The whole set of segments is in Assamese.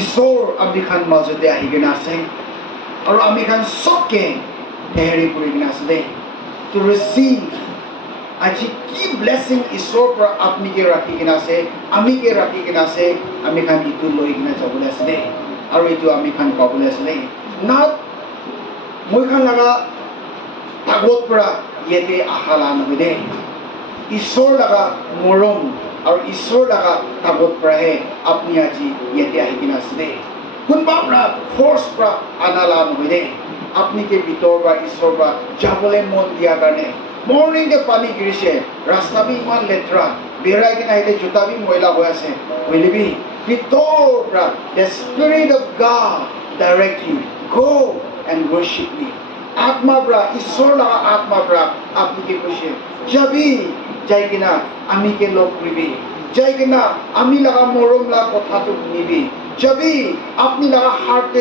ঈশ্বৰ আমি খান মাজতে আহি কিনে আছে আৰু আমি খান চবকে হেৰি কৰি কিনে আছে দেই to receive আজি কি ব্লেছিং ঈশ্বৰৰ পৰা আপুনিকে ৰাখি কিনে আছে আমিকে ৰাখি কিনে আছে আমি খান ইটো লৈ কিনে যাবলৈ আছে দেই আৰু এইটো আমি খান পাবলৈ আছে দেই না মই খান লগা আগত পৰা ইয়াতে আশা লা নহয় দেই ঈশ্বৰ লগা মৰম আৰু ঈশ্বৰ লগা আগত পৰাহে আপুনি আজি ইয়াতে আহি কিনে আছে দেই কোনোবা পৰা ফৰ্চ পৰা আনা লা নহয় দেই আপুনিকে ভিতৰ পৰা ঈশ্বৰ পৰা যাবলৈ মন দিয়াৰ কাৰণে মৰ্ণিংকে পানী গিৰিছে ৰাস্তাবি ইমান লেতেৰা বেৰাই কিনে আহিলে জোতাবি ময়লা হৈ আছে বুলিবি ভিতৰ পৰা the spirit of God direct you go and worship me আত্মা পৰা ঈশ্বৰ লগা আত্মা পৰা আপুনিকে কৈছে যাবি যাই কিনা আমিকে লগ কৰিবি যাই কিনা আমি লগা মৰম লগা কথাটো শুনিবি যাবি আপনি লগা হাৰ্টে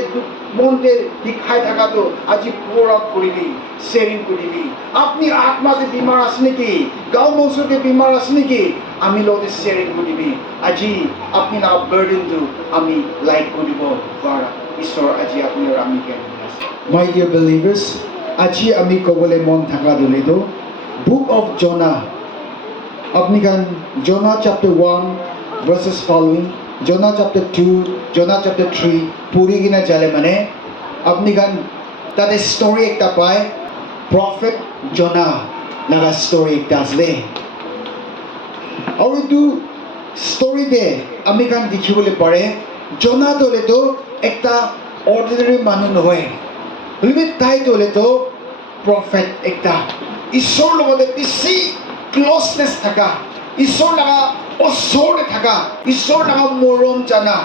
মনতে দেখাই থাকাটো আজি pour out কৰিবি শ্বেয়াৰিং কৰিবি আপনি আত্মাতে বিমাৰ আছে নেকি গাঁও মঞ্চতে বিমাৰ আছে নেকি আমি লগতে শ্বেয়াৰিং কৰিবি আজি আপনি লগা বাৰ্ডেনটো আমি লাইট কৰিব পাৰা ঈশ্বৰ আজি আপুনি আৰু আমিকে My dear believers, আজি আমি ক'বলৈ মন থাকা দিলেতো Book of Jonah আপনি kan Jonah chapter 1 verses following Jonah chapter 2 Jonah chapter 3 puri gina jale mane apni kan tate story ekta pai prophet Jonah naga story ekta asle aru tu story de ami kan dikhibole pare Jonah dole to ekta ordinary manu nohoy limit tai dole to prophet ekta ishor logote bisi closeness thaka ishor laga osore thaka ishor laga morom jana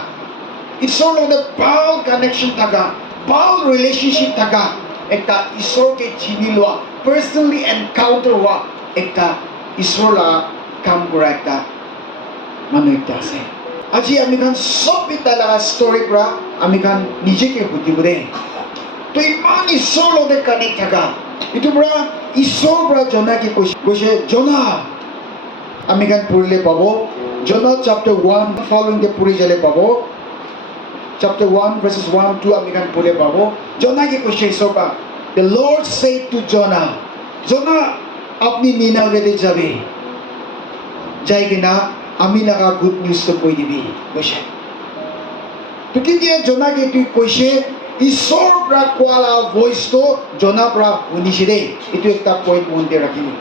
ishor logote bal connection thaka bal relationship thaka ekta ishor ke chini loa personally encounter wa ekta ishor laga kam kora ekta manu ekta ase aji ami kan sob bita laga story pra ami kan nije ke hudibure to iman ishor logote connect thaka itu pra ঈশ্বৰ পৰা জনা কি কৈছে জনা আমি গান পঢ়িলে পাব জনা chapter 1 following the পঢ়ি যালে পাব chapter 1 verses 1 2 আমি গান পঢ়িলে পাব জনা কি কৈছে ঈশ্বৰ পৰা the Lord said to Jonah জনা আপনি নিনাভেতে যাবে যাই কিনা আমি লাগা গুড নিউজ তো কৈ দিবি কৈছে তো কেতিয়া জনা কি তুই কৈছে ঈশ্বৰ পৰা কোৱা ভইচটো জনা পৰা শুনিছে দেই এইটো একটা পইণ্ট মনতে ৰাখিবি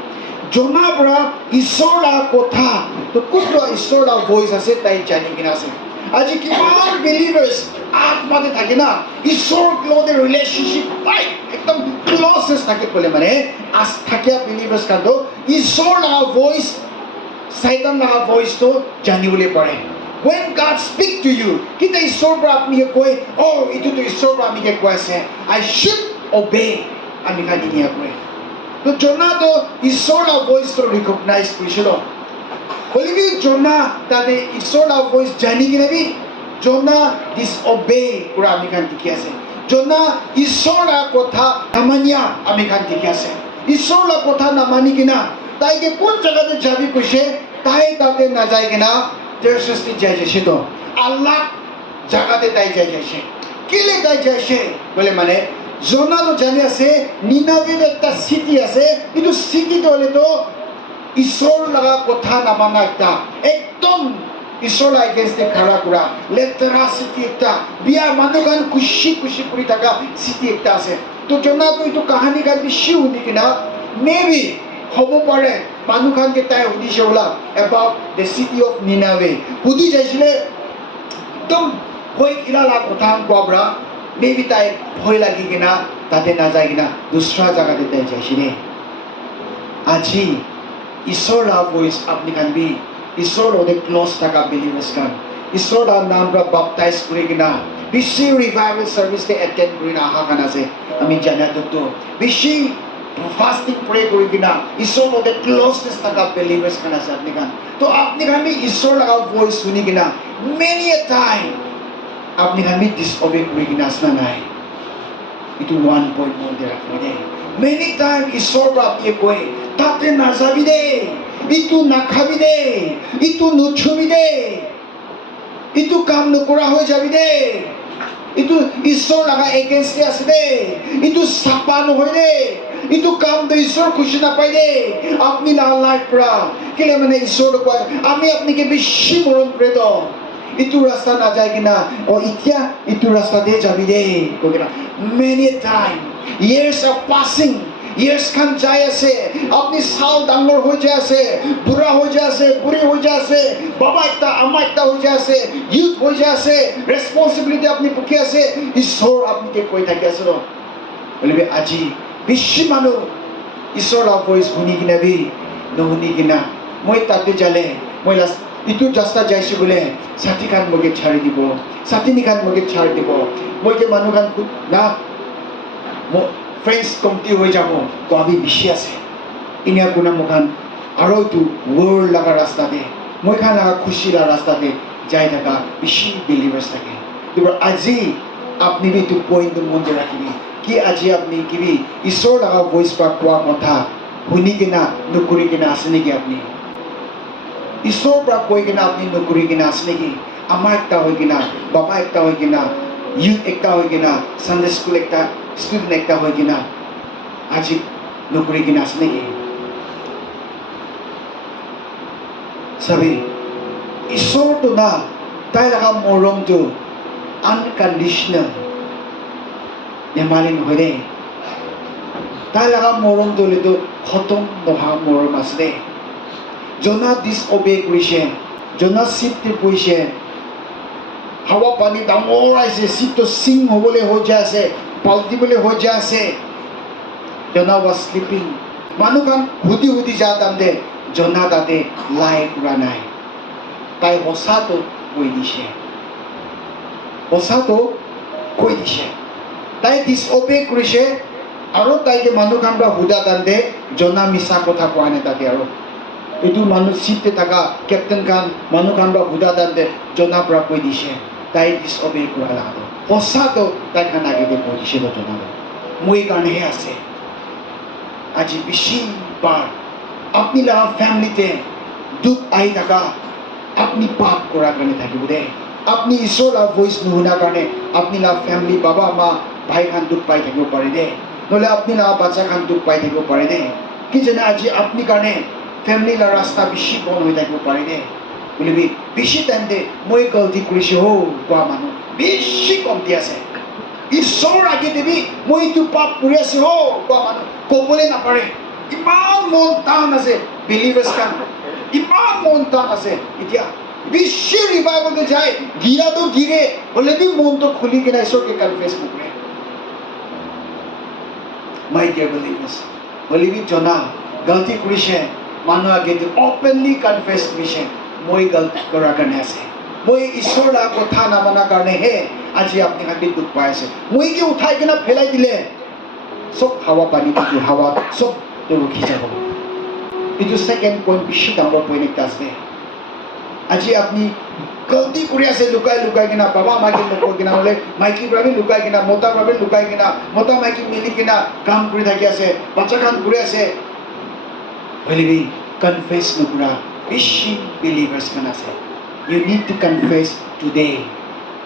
জনা পৰা ঈশ্বৰৰ কথা তো কোনটো ঈশ্বৰৰ ভইচ আছে তাই জানি কিনা আছে আজি কিমান বিলিভাৰ্ছ আত্মাতে থাকে না ঈশ্বৰৰ লগত ৰিলেশ্যনশ্বিপ পাই একদম ক্ল'জেষ্ট থাকে ক'লে মানে আজ থাকে বিলিভাৰ্ছ কাটো ঈশ্বৰৰ ভইচ চাইতান লগা ভইচটো জানিবলৈ পাৰে When God speak to you, kita ঈশ্বৰ পৰা আপুনি কয় এইটো তো ঈশ্বৰ পৰা আমি কৈ আছে I should obey আমি কাটি নিয়া কয় তো জনা তো ঈশ্বৰৰ ভইচ তো ৰিকগনাইজ কৰিছিল বলিবি জনা তাতে ঈশ্বৰৰ ভইচ জানি কিনে বি জনা disobey কৰা আমি কান দেখি আছে জনা ঈশ্বৰৰ কথা নামানিয়া আমি কান দেখি আছে ঈশ্বৰৰ কথা নামানি কিনা তাইকে কোন জায়গাতে যাবি কৈছে তাই তাতে নাযায় কিনা তেরসস্তি যাই যাইছে তো আল্লাহ জায়গাতে তাই যাই যাইছে কিলে তাই যাইছে বলে মানে জনা তো জানি আছে নিনাবের একটা সিটি আছে কিন্তু সিটিতে হলে তো ঈশ্বর লাগা কথা নামানা একটা একদম ঈশ্বর এগেইনস্টে খাড়া করা লেতেরা সিটি একটা বিয়া মানুহ গান খুশি খুশি কৰি থাকা সিটি একটা আছে তো জনা তো এইটো কাহানী গান বেছি শুনি কিনা মেবি হ'ব পাৰে মানুহ খানকে তাই সুধিছে ওলা এবাউট দ্য চিটি অফ নিনাৱে সুধি যাইছিলে একদম ভয় কিলালা কথা কোৱা মেবি তাই ভয় লাগি কিনা তাতে নাযায় কিনা দুসৰা জাগাতে তাই যাইছিলে আজি ঈশ্বৰ ভইচ আপনি খান বি ঈশ্বৰ লগতে ক্ল'জ থকা বিলিভাৰ্ছ খান ঈশ্বৰ নাম পৰা বাপটাইজ কৰি কিনা বেছি ৰিভাইভেল চাৰ্ভিচতে এটেণ্ড কৰি অহা খান আছে আমি জানাতো বেছি fasting pray kori kina ishor lote closeness taka believers kana sa apni kan to apni kan bi ishor laga voice suni kina many a time apni kan bi disobey kori kina asna nai itu one point more there apni many time ishor pra apni koi tate na jabi de itu na khabi de itu nu chubi de ইটো কাম নকৰা হৈ যাবি দে ইটো ঈশ্বৰ লগা এগেইনষ্টে আছে দে ইটো চাপা নহয় দে ইটো কাম দে ঈশ্বৰ খুশি নাপায় দে আপনি লাইফ পৰা কেলে মানে ঈশ্বৰ কয় আমি আপনাকে বেশি মৰম কৰে দ ইটো ৰাস্তা না যায় কিনা ও ইতিয়া ইটো ৰাস্তা দে যাবি দে কৈ কিনা many time years are passing years খান যাই আছে আপনি সাল ডাঙৰ হৈ যায় আছে বুঢ়া হৈ যায় আছে বুঢ়ী হৈ যায় আছে বাবা একটা আমা একটা হৈ যায় আছে ইউথ হৈ যায় আছে রেসপন্সিবিলিটি আপনি পকি আছে ঈশ্বৰ আপনিকে কৈ থাকি আছে ন বলিবি আজি বেশি মানুহ ঈশ্বৰৰ ভইচ শুনি কিনা বি নুশুনি কিনা মই তাতে যালে মই ইটো ৰাস্তা যাইছো বোলে ছাতি খান মোকে ছাড়ি দিব ছাতিনি খান মোকে ছাড়ি দিব মই যে মানুহ খান না ফ্রেন্ডস কমতি হৈ যাব কবি বেশি আছে ইনিয়া গুণা মুখান আৰু এইটো ৱৰ্ল্ড লগা ৰাস্তা দে মই খান লগা খুশি লগা ৰাস্তা দে যাই থাকা বেশি বিলিভাৰ্স থাকে এবাৰ আজি আপনি বি এইটো পইণ্ট মনতে ৰাখিবি কি আজি আপনি কিবি ঈশ্বৰ লগা ভইচ পৰা কোৱা কথা শুনি কিনা নকৰি কিনা আছে নেকি আপনি ঈশ্বৰ পৰা কৈ কিনা আপনি নকৰি কিনা আছে নেকি আমা একটা হৈ কিনা বাবা একটা হৈ কিনা ইউথ একটা হৈ কিনা সানডে স্কুল একটা স্টুডেন্ট একটা হৈ কিনা আজি নকৰি কিনা আছে নেকি সবি ঈশ্বৰটো না তাই লগা মৰমটো আনকণ্ডিশনেল নেমালি নহয় দে তাই লগা মৰমটো লিটো খতম নোহোৱা মৰম আছে দে জনা ডিসঅবে কৰিছে জনা চিপটি পৰিছে হাৱা পানী ডাঙৰ আহিছে চিপটো সিং হ'বলৈ হৈ যায় আছে পাল্টিবলৈ হৈ যায় আছে জনা was sleeping মানুহ কাম হুদি হুদি যা তাতে জনা তাতে লাই কৰা নাই তাই সঁচাটো কৈ দিছে সঁচাটো কৈ দিছে তাই ডিসঅবে কৰিছে আৰু তাইকে মানুহ কাম বা হুদা তাতে জনা মিছা কথা কোৱা নাই তাতে আৰু এইটো মানুহ চিটে থাকা কেপ্টেইন খান মানুহ খান বা হুদা তাতে জনা পৰা কৈ দিছে তাই ডিসঅবে কৰা লাগা সঁচাটো তাই খান আগেতে কৈ দিছে জনা মই কাৰণেহে আছে আজি বেশি বার আপনি লাগা ফ্যামিলিতে দুঃখ আহি থাকা আপনি পাপ করার কারণে থাকিব দে আপনি ঈশ্বর লাগা ভয়েস নুশুনার কারণে আপনি লাগা ফ্যামিলি বাবা মা ভাই খান দুঃখ পাই থাকিব পারে দে নহলে আপনি লাগা বাচ্চা খান দুঃখ পাই থাকিব পারে দে কি জানে আজি আপনি কারণে ফ্যামিলি লাগা রাস্তা বেশি বন্ধ হয়ে থাকিব পারে দে বলিবি বেশি টাইম দে মই গলতি করেছি হো কোয়া মানুষ বেশি কমতি আছে ঈশ্বৰ আগে দেবি মই এইটো পাপ কৰি আছো হো কোৱা মানুহ ক'বলৈ নাপাৰে ইমান মন টান আছে বিলিভাৰ্ছ খান ইমান মন টান আছে এতিয়া বেছি ৰিভাইভেলতে যায় গিৰাটো গিৰে হ'লে বি মনটো খুলি কিনে ঈশ্বৰকে কনফেছ নকৰে মাই ডিয়াৰ বিলিভাৰ্ছ হ'লে বি জনা গলতি কৰিছে মানুহ আগে অপেনলি কনফেছ কৰিছে মই গলতি কৰাৰ কাৰণে আছে মই ঈশ্বৰ লগা কথা নামানাৰ কাৰণেহে আজি আপনি খান দুঃখ পাই আছে মই কি উঠাই কিনা ফেলাই দিলে সব হাৱা পানী দিছো হাৱা সব ৰখি যাব এইটো সেকেন্ড পইণ্ট বেছি ডাঙৰ পইণ্ট এটা আছে আজি আপনি গলতি কৰি আছে লুকাই লুকাই কিনা বাবা মাইকি নকৈ কিনা হ'লে মাইকীৰ বাবে লুকাই কিনা মতাৰ বাবে লুকাই কিনা মতা মাইকী মিলি কিনা কাম কৰি থাকি আছে বাচ্চা কাম কৰি আছে হ'লে কনফেছ নকৰা বেছি বিলিভাৰ্ছ খান আছে you need to confess today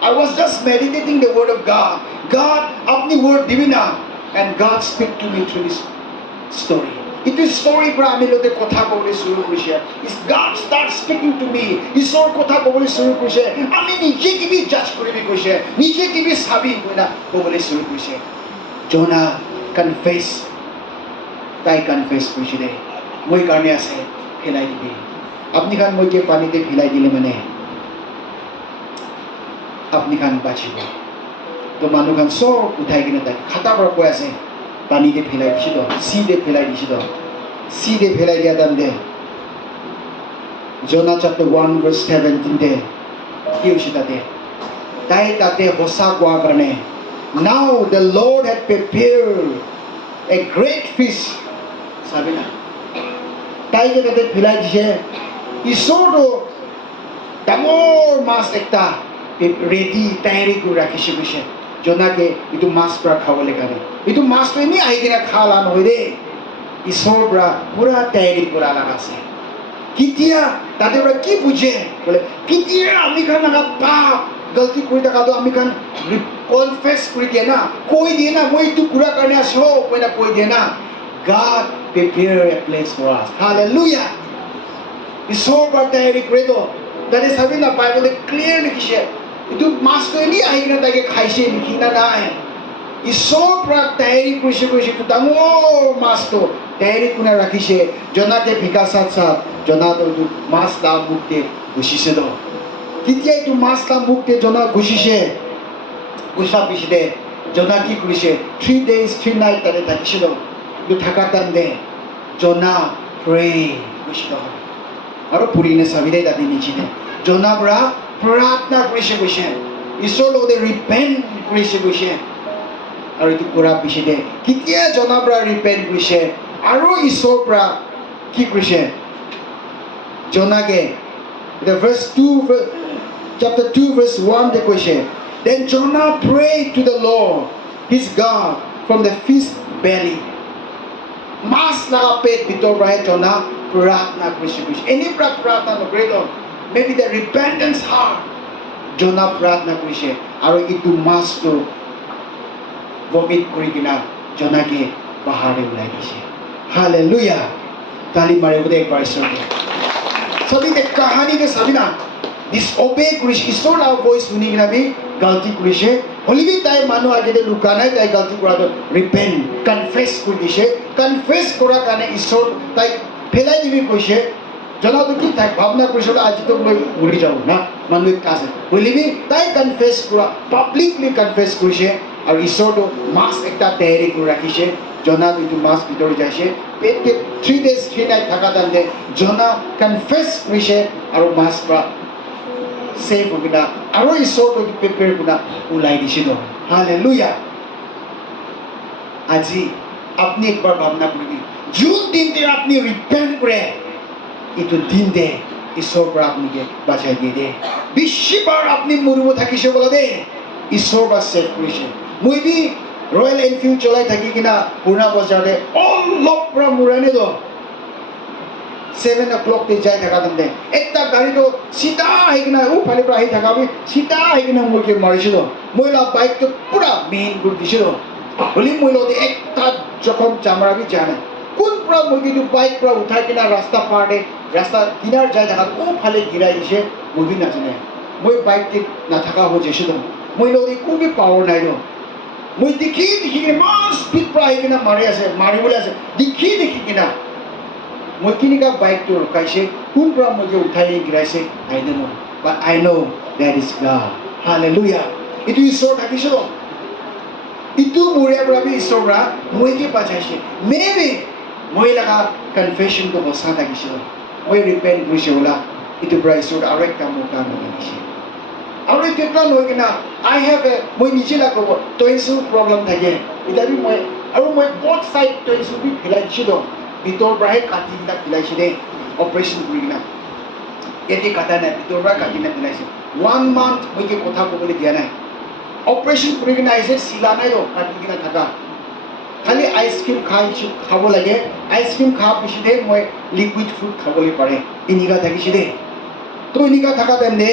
I was just meditating the word of God God apni word divina and God speak to me through this story it is story pra ami lote kotha kobole shuru korise is God start speaking to me isor kotha kobole shuru korise ami nije kibi judge koribi koise nije kibi sabi koina kobole shuru koise Jonah confess tai confess koise de moi karne ase philai dibi apni khan moi ke pani te philai dile mane আপনি খান বাঁচিব তো মানুহ খান সব উঠাই কিনে তাই খাতা পৰা কৈ আছে পানীতে ফেলাই দিছিল চিতে ফেলাই দিছিল চিতে ফেলাই দিয়া দাম দে Jonah chapter 1 verse 17 দে কি হৈছে তাতে তাই তাতে সঁচা কোৱাৰ কাৰণে now the Lord had prepared a great fish চাবি না তাইকে তাতে ফেলাই দিছে ঈশ্বৰটো ডাঙৰ মাছ একটা ৰেডি তৈয়াৰী কৰি ৰাখিছে কৈছে জনাকে এইটো মাছ পৰা খাবলৈ কাৰণে এইটো মাছটো এনেই আহি কিনে খালা নহয় দেই ঈশ্বৰৰ পৰা পুৰা তৈয়াৰী কৰা লগা আছে কেতিয়া তাতে পৰা কি বুজে বোলে কেতিয়া আমি খান পাপ গলতি কৰি থাকাটো আমি খান কনফেছ কৰি দিয়ে না কৈ দিয়ে না মই এইটো পুৰা কাৰণে আছো মই না কৈ দিয়ে না God prepare a place for us hallelujah ঈশ্বৰ পৰা তৈয়াৰী কৰি দিও that is having a Bible clear লিখিছে এইটো মাছটো এনে আহি কিনে তাকে খাইছে লিখি না নাই ঈশ্বৰ পৰা তৈয়াৰী কৰিছে এইটো ডাঙৰ মাছটো তৈয়াৰী কোনে ৰাখিছে জনাতে ভিকা সাত সাত জনাটো মাছ লা মুক্তি গুচিছে ন কেতিয়া এইটো মাছ লা মুক্তি জনা গুচিছে গুচা পিছতে জনা কি কৰিছে 3 days 3 night তাতে থাকিছে ন কিন্তু থাকা টাইমতে জনা প্ৰে কৰিছে আৰু পুৰিনে চাবিলে তাতে নিচিনে জনা পৰা প্ৰাৰ্থনা কৰিছে গৈছে ঈশ্বৰৰ লগতে ৰিপেণ্ট কৰিছে গৈছে আৰু এইটো কৰা পিছতে কেতিয়া জনা পৰা ৰিপেণ্ট কৰিছে আৰু ঈশ্বৰৰ পৰা কি কৰিছে জনাকে the verse 2 chapter 2 verse 1 they কৈছে then Jonah prayed to the Lord his God from the fish belly মাছ লাগা পেট ভিতৰ পৰা জনা প্ৰাৰ্থনা কৰিছে এনে প্ৰাৰ্থনা নকৰিল maybe the repentance heart জনা প্ৰাৰ্থনা কৰিছে আৰু এইটো মাছটো vomit কৰি কিনা জনাকে বাহাৰে ওলাই দিছে হালেলুয়া তালি মাৰিবলৈ একবাৰ ঈশ্বৰকে সবি তে কাহানী কে সবি না disobey কৰিছে ঈশ্বৰৰ ভইচ শুনি কিনা আমি গলতি কৰিছে হলিবি তাই মানুহ আগতে লুকা নাই তাই গলতি কৰাটো ৰিপেণ্ট কনফেছ কৰি দিছে কনফেছ কৰা কাৰণে ঈশ্বৰ তাই ফেলাই দিবি কৈছে জনাটো কি তাই ভাৱনা কৰিছে আজিতো মই উৰি যাওঁ না মানুহ কাছে হলিবি তাই কনফেছ কৰা পাব্লিকলি কনফেছ কৰিছে আৰু ঈশ্বৰটো মাছ একটা তৈয়াৰী কৰি ৰাখিছে জনাটো এইটো মাছ ভিতৰত যাইছে পেটকে 3 days 3 night থাকা টাইমতে জনা কনফেছ কৰিছে আৰু মাছ পৰা save ho gina aro isor ko prepare kuna ulai disino hallelujah aji apni ekbar bhabna koribi jun din te apni repent kore itu din de isor par apni ke bachai diye de bishi bar apni murumo thakise bola de isor ba save korise moi bi Royal Enfield cholai thaki kina purna bazar de all lok pra murane do 7 o'clock te jai thaka tamde ekta gari to sita hekina u phale pra hi thaka bi sita hekina moi ke marisilo moi la bike to pura main group disilo holi moi lo de ekta jokhom chamra bi jana kun pura moi ke tu bike pra uthai kina rasta pare rasta kinar jai thaka u phale girai dise moi bi na jane moi bike te na thaka ho jesilo moi lo de ku bi power nai do moi dikhi ke mas speed pra hekina mari ase mari bole ase dikhi kina মই কিনিকা বাইকটো ৰখাইছে কোন পৰা মই উঠাই গিৰাইছে I don't know but I know that is God hallelujah ইটো ঈশ্বৰ থাকিছে ইটো মোৰে পৰা ঈশ্বৰ পৰা মই কি পাইছে maybe মই লগা কনফেশনটো বসা থাকিছে মই ৰিপেন্ট কৰিছে ওলা ইটো পৰা ঈশ্বৰ আৰু একটা মৌকা মিলিছে আৰু কেতিয়া লৈ কিনা I have a মই নিজে লাগব তইছো প্ৰব্লেম থাকে ইদাবি মই আৰু মই both side তইছো বি ফেলাইছিলো ভিতৰ পৰা কাটি কিনা পিলাইছে দে অপাৰেশ্যন কৰি কিনা এটি কাটা নাই ভিতৰ পৰা কাটি কিনা পিলাইছে 1 month মই কি কথা ক'বলৈ দিয়া নাই অপাৰেশ্যন কৰি কিনা আহিছে চিলা নাই ৰ কাটি কিনা থাকা খালি আইচক্ৰীম খাব লাগে আইচক্ৰীম খোৱাৰ পিছতহে মই লিকুইড ফুড খাবলৈ পাৰে এনেকুৱা থাকিছে দে তো এনেকুৱা থকা টাইম দে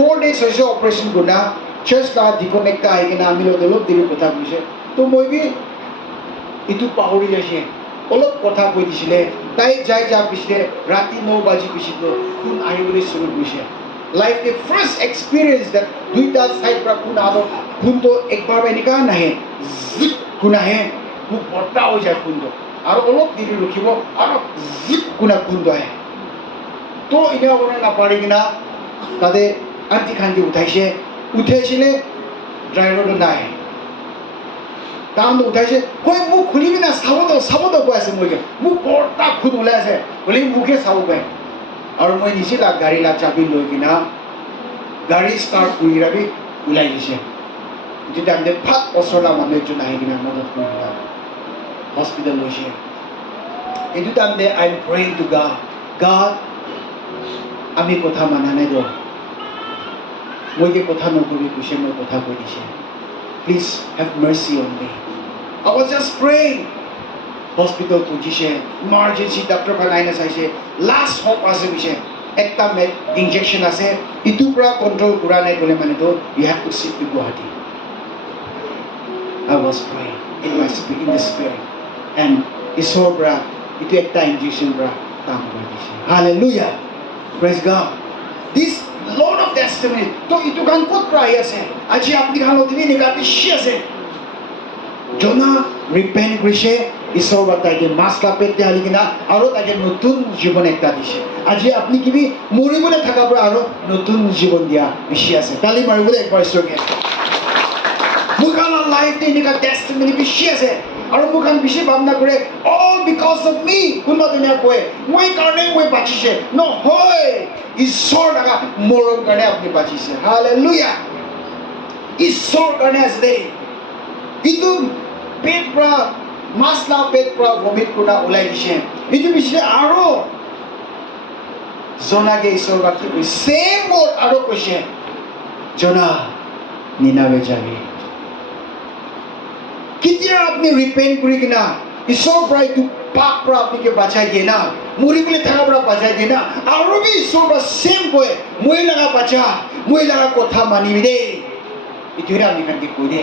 4 days হৈছে অপাৰেশ্যন কৰা চাৰ্চ লা ডিকনেক্ট আহি কিনা আমি অলপ দেৰি কথা কৈছে তো মই বি ইটো পাহৰি যাইছে অলপ কথা কৈ দিছিলে তাই যাই যা পিছতে ৰাতি 9 বাজি পিছতো কোন আহিবলৈ শুৰু কৰিছে life the first experience that দুইটা সাইড পৰা কোন আলো কোনটো একবাৰ এনেকা নাহে কোন আহে খুব বৰ্তা হৈ যায় কোনটো আৰু অলপ দেৰি ৰখিব আৰু কোনটো আহে তো ইনা কৰা নাপাৰি কিনা তাতে আন্টি খান্তি উঠাইছিলে ড্ৰাইভাৰটো নাই তাহলে উঠাইছে কই মুখ খুলিবি না চাবতো কৈ আছে মই মোক বৰ্তা খুদ ওলাই আছে বুলি মুখে চাব পাই আৰু মই নিচে লা গাড়ী লা চাবি লৈ কিনা গাড়ী ষ্টাৰ্ট কৰি ৰাবি ওলাই গৈছে যেতিয়া আমি ফাট ওচৰলা মানুহ এজন আহি কিনা মদত কৰিলা হস্পিটেল লৈছে এইটো টাইমতে I am praying to God আমি কথা মানা নাই ৰ মই কি কথা নকৰি কৈছে মই কথা কৈ দিছে please have mercy on me I was just praying hospital position emergency doctor ka line sa last hope আছে পিছে একটা ইনজেকশ্যন আছে ইটোৰ পৰা কণ্ট্ৰল কৰা নাই ক'লে মানেতো you have to cheat to Guwahati I was praying in the spirit and ঈশ্বৰৰ পৰা ইটো একটা ইনজেকশ্যন পৰা কাম কৰি দিছে Hallelujah praise God this lot of testimony তো ইটো গান ক'ত পৰা আহি আছে আজি আপুনি খানত তিনি নিগাটিছি আছে জনা ৰিপেণ্ট কৰিছে ঈশ্বৰৰ পৰা তাইকে মাছ কাপে ঢালি কিনা আৰু তাইকে নতুন জীৱন একটা দিছে আজি আপুনি কিবি মৰিবলৈ থকাৰ পৰা আৰু নতুন জীৱন দিয়া বেছি আছে তালি মাৰিবলৈ একবাৰ ঈশ্বৰকে মোৰ কাৰণৰ লাইফ এনেকুৱা টেষ্টিমনি বেছি আছে আৰু মোৰ কাণ বেছি ভাৱনা কৰে all because of me কোনোবা দিনা কয় মই কাৰণে মই বাচিছে নহয় ঈশ্বৰ লগা মৰম কাৰণে আপুনি বাচিছে Hallelujah ঈশ্বৰ কাৰণে আছে দেই ইটো পেট পৰা মাছলা পেট পৰা ভমিট কৰা ওলাই দিছে ইটো পিছে আৰু জনাকে ঈশ্বৰ বাকি কৈছে চেম ৱৰ্ড আৰু কৈছে জনা নিনাৱে যাবি কেতিয়া আপনি ৰিপেন্ট কৰি কিনা ঈশ্বৰ পৰা এইটো পাপ পৰা আপুনিকে বাচাই দিয়ে না মৰিবলৈ থকাৰ পৰা বাচাই দিয়ে না আৰু বি ঈশ্বৰ পৰা চেম কয় মই লগা বাচা মই লগা কথা মানিবি দেই এইটোহে আমি কান্দি কৈ দে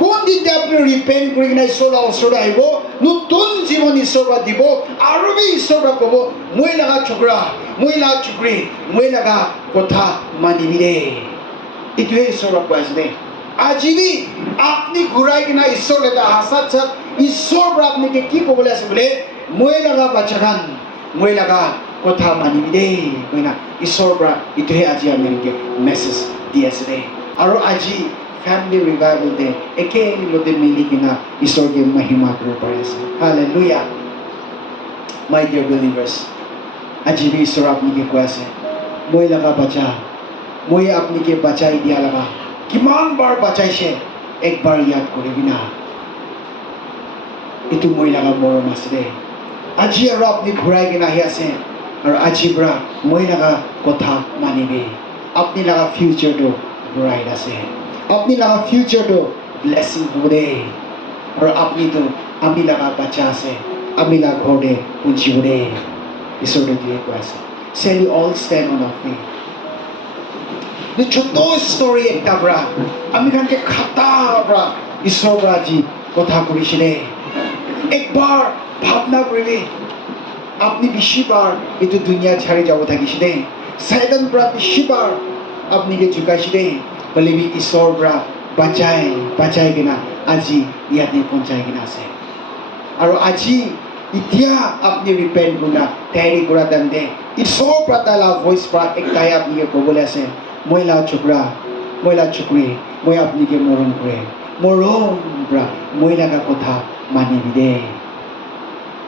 কোন দিনতে আপুনি ৰিপেন্ট কৰি কিনা ঈশ্বৰৰ ওচৰত আহিব নতুন জীৱন ঈশ্বৰৰ পৰা দিব আৰু বি ঈশ্বৰৰ পৰা ক'ব মই লগা ছোকৰা মই লগা ছোকৰি মই লগা কথা মানিবি দেই এইটোহে ঈশ্বৰৰ কৈ আছে দেই আজি বি আপনি ঘূৰাই কিনা ঈশ্বৰ এটা আশাত চাত ঈশ্বৰ পৰা আপুনিকে কি ক'বলৈ আছে বোলে মই লগা বাচ্চাখান মই লগা কথা মানিবি দেই কইনা ঈশ্বৰৰ পৰা এইটোহে আজি আমি মেছেজ দি আছে দেই আৰু আজি ফেমিলি ৰিভাইভেল ডে একেলগে মিলি কিনা ঈশ্বৰকে মহিমা কৰিব পাৰি আছে Hallelujah my dear believers আজি বি ঈশ্বৰ আপুনিকে কৈ আছে মই লগা বাচ্চা মই আপুনিকে বাচাই দিয়া লগা কিমান বাৰ বাচাইছে একবাৰ ইয়াদ কৰিবি না এইটো মই লগা মৰম আছে দেই আজি আৰু আপুনি ঘূৰাই কিনে আহি আছে আৰু আজিৰ পৰা মই লগা কথা মানিবি আপুনি লগা ফিউচাৰটো ব্ৰাইট আছে আপুনি লগা ফিউচাৰটো ব্লেছিং হ'ব দেই আৰু আপুনিতো আমি লগা বাচ্চা আছে আমি লগা ঘৰতে পুঞ্জিব দেই ঈশ্বৰটো দিয়ে কৈ আছে shall you all stand on our feet ছোট ষ্টৰী একটা পৰা আমি কানকে খাতা পৰা ঈশ্বৰৰ পৰা আজি কথা কৰিছে দেই একবাৰ ভাৱনা কৰিবি আপুনি বেছিবাৰ এইটো দুনিয়া ছাৰি যাব থাকিছে দেই চাইডান পৰা বেছিবাৰ আপুনিকে জোকাইছে দেই বলিবি ঈশ্বৰৰ পৰা বাচাই কিনা আজি ইয়াতে পঞ্চাই কিনা আছে আৰু আজি এতিয়া আপুনি ৰিপেণ্ট কৰা তৈয়াৰী কৰা তেন্তে ঈশ্বৰৰ পৰা তালা ভইচ পৰা একটাই আপুনিকে ক'বলৈ আছে মই লা ছোকৰা মই লা ছোকৰি মই আপুনিকে মৰম কৰে মৰম পৰা মই লগা কথা মানিবি দেই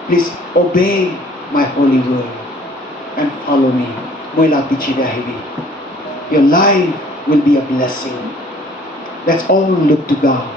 please obey my holy word and follow me মই লা পিছিৰে আহিবি your life will be a blessing let's all look to God